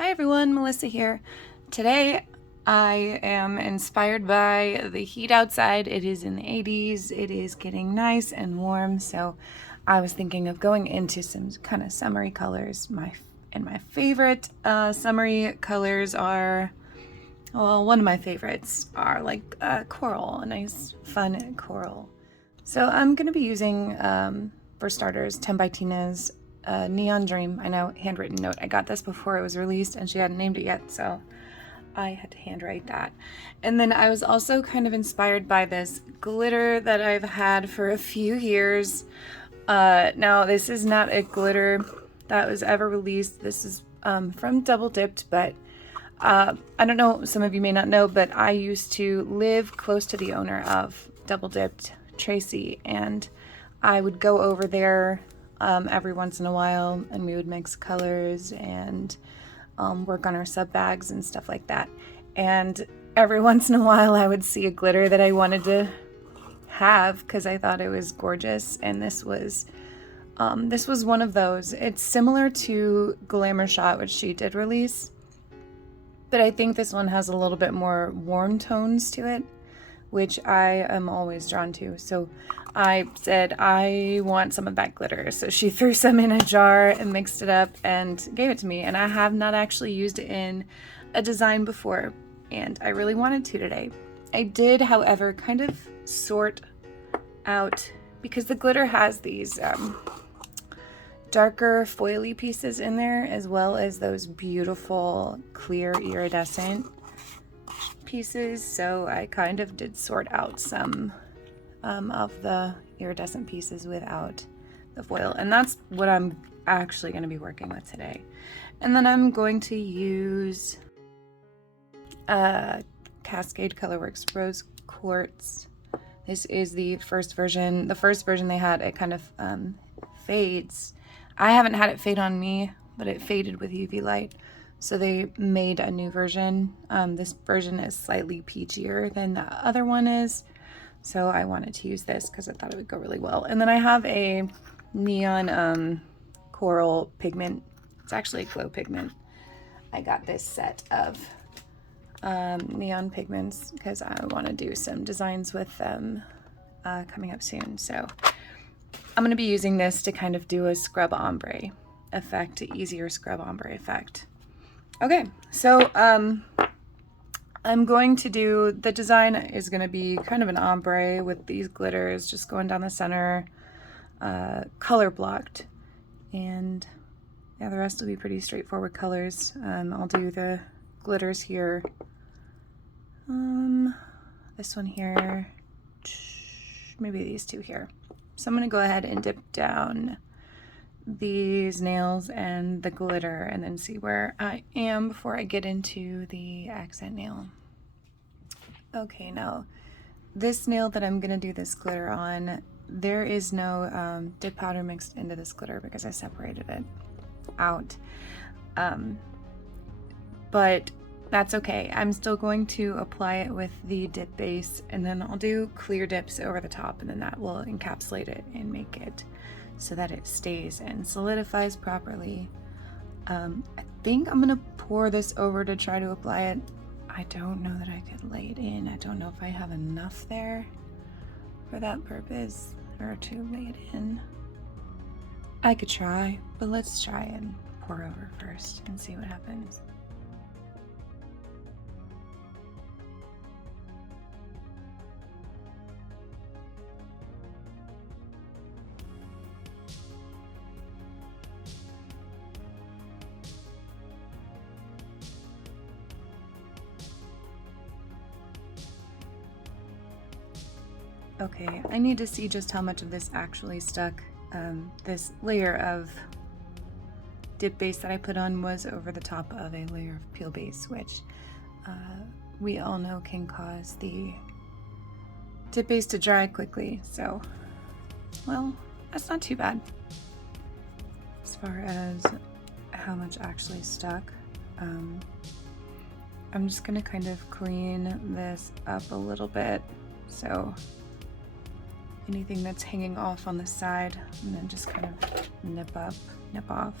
Hi everyone, Melissa here. Today I am inspired by the heat outside. It is in the 80s. It is getting nice and warm, so I was thinking of going into some kind of summery colors. My favorite summery colors are, well, one of my favorites are like coral, a nice fun coral. So I'm going to be using, for starters, 10 by Tina's Neon Dream. I know, handwritten note. I got this before it was released and she hadn't named it yet, so I had to handwrite that. And then I was also kind of inspired by this glitter that I've had for a few years. Now, this is not a glitter that was ever released. This is from Dipp'd, but I don't know, some of you may not know, but I used to live close to the owner of Dipp'd, Tracy, and I would go over there every once in a while, and we would mix colors and work on our sub bags and stuff like that. And every once in a while I would see a glitter that I wanted to have because I thought it was gorgeous, and this was one of those. It's similar to Glamour Shot, which she did release, but I think this one has a little bit more warm tones to it, which I am always drawn to. So I said, I want some of that glitter. So she threw some in a jar and mixed it up and gave it to me. And I have not actually used it in a design before, and I really wanted to today. I did, however, kind of sort out, because the glitter has these darker foily pieces in there, as well as those beautiful clear iridescent pieces. So I kind of did sort out some of the iridescent pieces without the foil, and that's what I'm actually going to be working with today. And then I'm going to use Cascade Colorworks Rose Quartz. This is the first version. The first version they had, it kind of fades. I haven't had it fade on me, but it faded with UV light. So they made a new version. This version is slightly peachier than the other one is. So I wanted to use this because I thought it would go really well. And then I have a neon coral pigment. It's actually a glow pigment. I got this set of neon pigments because I want to do some designs with them coming up soon. So I'm going to be using this to kind of do a scrub ombre effect, an easier scrub ombre effect. Okay, so I'm going to do, the design is going to be kind of an ombre with these glitters just going down the center, color blocked, and yeah, the rest will be pretty straightforward colors. I'll do the glitters here, this one here, maybe these two here. So I'm going to go ahead and dip down these nails and the glitter and then see where I am before I get into the accent nail. Okay, now this nail that I'm gonna do this glitter on, there is no dip powder mixed into this glitter because I separated it out, but that's okay. I'm still going to apply it with the dip base, and then I'll do clear dips over the top, and then that will encapsulate it and make it so that it stays and solidifies properly. I think I'm gonna pour this over to try to apply it. I don't know that I could lay it in. I don't know if I have enough there for that purpose, or to lay it in. I could try, but let's try and pour over first and see what happens. Okay, I need to see just how much of this actually stuck. This layer of dip base that I put on was over the top of a layer of peel base, which we all know can cause the dip base to dry quickly. So, well, that's not too bad as far as how much actually stuck. I'm just gonna kind of clean this up a little bit, so anything that's hanging off on the side, and then just kind of nip off.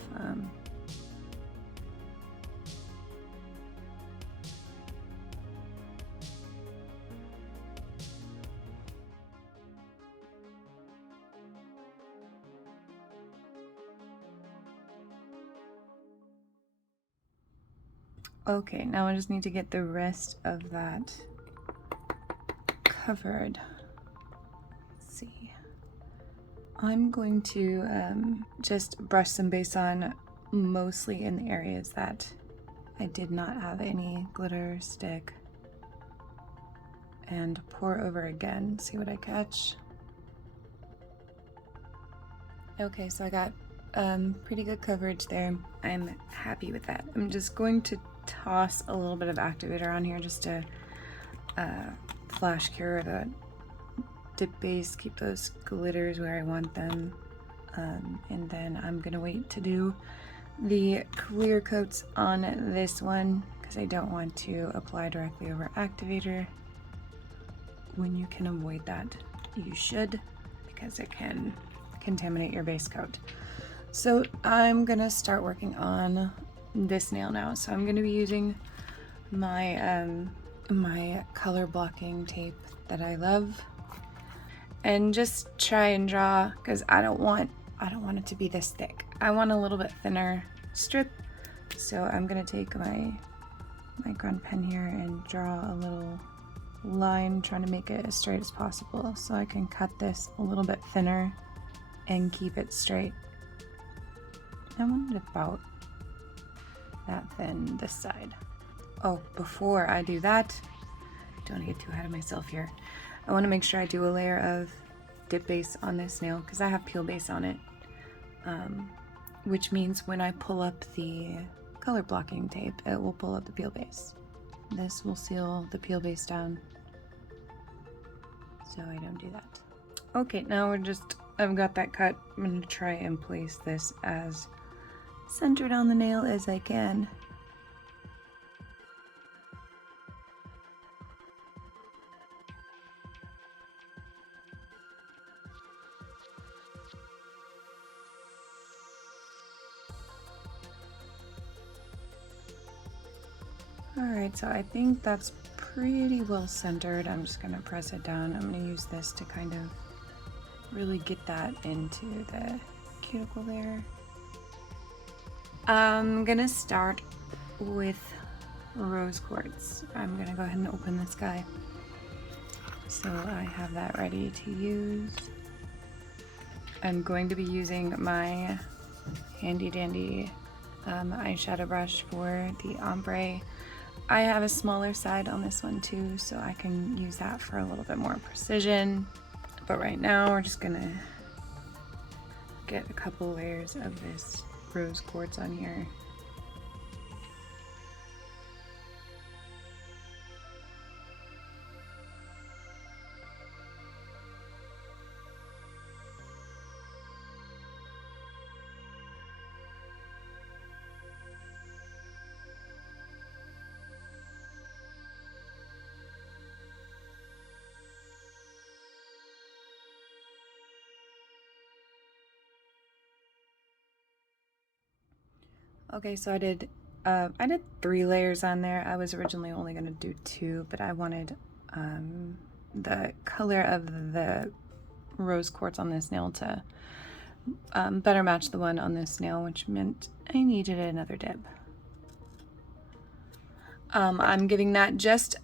Okay, now I just need to get the rest of that covered. Let's see. I'm going to just brush some base on mostly in the areas that I did not have any glitter stick, and pour over again, see what I catch. Okay, so I got pretty good coverage there. I'm happy with that. I'm just going to toss a little bit of activator on here just to flash cure the dip base, keep those glitters where I want them, and then I'm gonna wait to do the clear coats on this one because I don't want to apply directly over activator. When you can avoid that, you should, because it can contaminate your base coat. So I'm gonna start working on this nail now. So I'm gonna be using my my color blocking tape that I love, and just try and draw, because I don't want it to be this thick. I want a little bit thinner strip. So I'm gonna take my micron pen here and draw a little line, trying to make it as straight as possible so I can cut this a little bit thinner and keep it straight. I want it about that thin this side. Oh, before I do that, don't want to get too ahead of myself here. I want to make sure I do a layer of dip base on this nail because I have peel base on it, which means when I pull up the color blocking tape, it will pull up the peel base. This will seal the peel base down so I don't do that. Okay, now I've got that cut. I'm going to try and place this as centered on the nail as I can. Alright, so I think that's pretty well centered. I'm just going to press it down. I'm going to use this to kind of really get that into the cuticle there. I'm going to start with rose quartz. I'm going to go ahead and open this guy so I have that ready to use. I'm going to be using my handy dandy eyeshadow brush for the ombre. I have a smaller side on this one too, so I can use that for a little bit more precision. But right now we're just gonna get a couple layers of this rose quartz on here. Okay, so I did 3 layers on there. I was originally only going to do 2, but I wanted the color of the rose quartz on this nail to better match the one on this nail, which meant I needed another dip. I'm giving that just,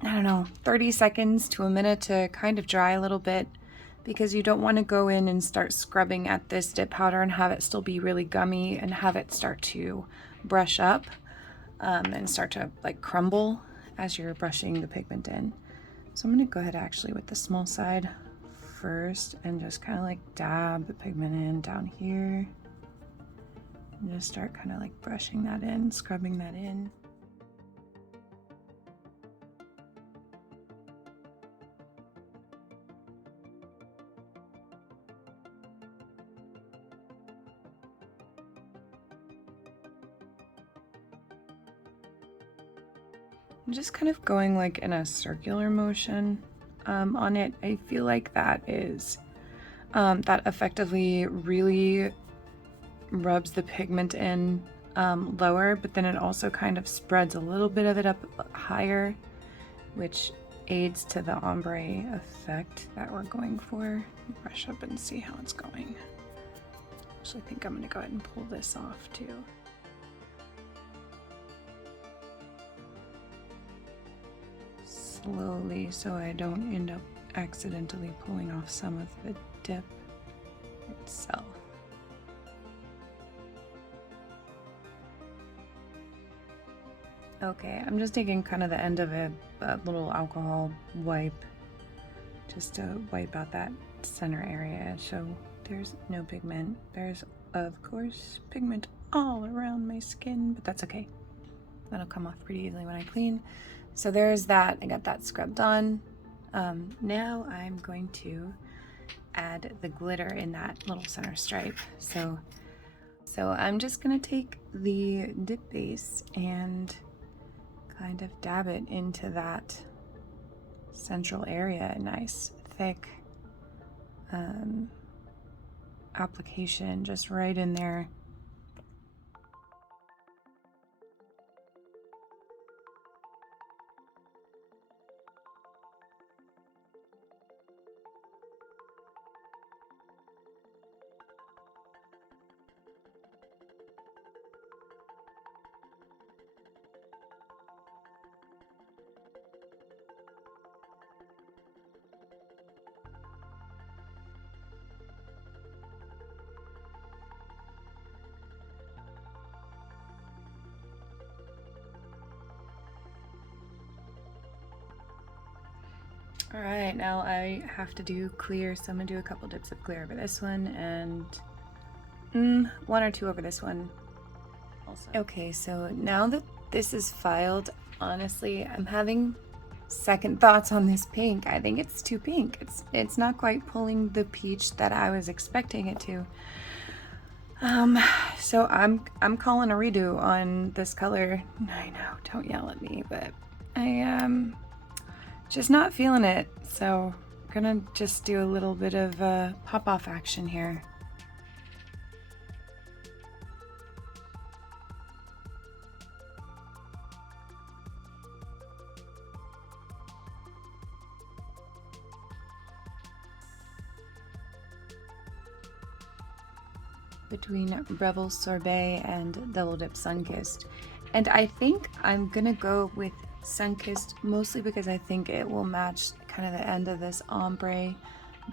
I don't know, 30 seconds to a minute to kind of dry a little bit, because you don't want to go in and start scrubbing at this dip powder and have it still be really gummy and have it start to brush up and start to like crumble as you're brushing the pigment in. So I'm going to go ahead actually with the small side first and just kind of like dab the pigment in down here and just start kind of like brushing that in, scrubbing that in. I'm just kind of going like in a circular motion on it. I feel like that is, that effectively really rubs the pigment in lower, but then it also kind of spreads a little bit of it up higher, which aids to the ombre effect that we're going for. Brush up and see how it's going. Actually, I think I'm gonna go ahead and pull this off too. slowly so I don't end up accidentally pulling off some of the dip itself. Okay, I'm just taking kind of the end of a little alcohol wipe just to wipe out that center area so there's no pigment. There's, of course, pigment all around my skin, but that's okay. That'll come off pretty easily when I clean. So there's that. I got that scrubbed on. Now I'm going to add the glitter in that little center stripe. So I'm just gonna take the dip base and kind of dab it into that central area. Nice thick application just right in there. All right, now I have to do clear, so I'm gonna do a couple dips of clear over this one and one or two over this one also. Okay, so now that this is filed, honestly, I'm having second thoughts on this pink. I think it's too pink. It's not quite pulling the peach that I was expecting it to. So I'm calling a redo on this color. I know, don't yell at me, but I just not feeling it, so I'm gonna just do a little bit of pop-off action here. Between Revel Sorbet and Double Dip Sunkissed, and I think I'm gonna go with Sunkissed mostly because I think it will match kind of the end of this ombre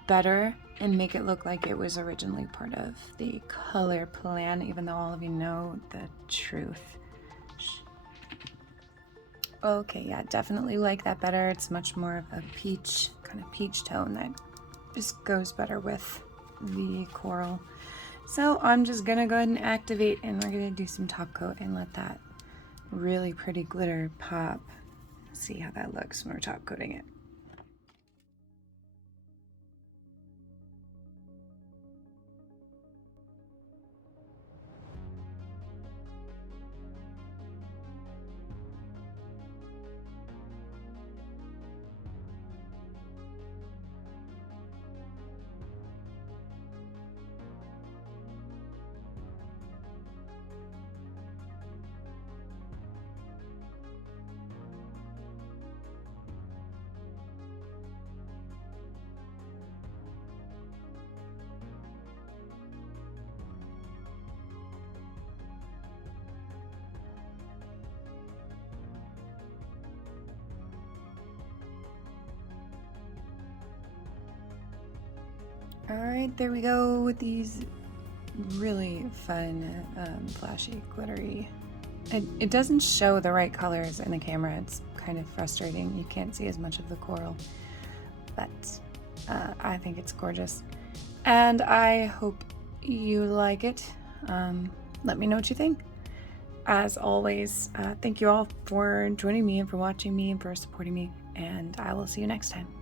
better and make it look like it was originally part of the color plan, even though all of you know the truth. Okay, yeah, definitely like that better. It's much more of a peach, kind of peach tone that just goes better with the coral. So I'm just gonna go ahead and activate, and we're gonna do some top coat and let that really pretty glitter pop. See how that looks when we're top coating it. Alright, there we go with these really fun, flashy, glittery. It doesn't show the right colors in the camera. It's kind of frustrating. You can't see as much of the coral, but I think it's gorgeous. And I hope you like it. Let me know what you think. As always, thank you all for joining me and for watching me and for supporting me, and I will see you next time.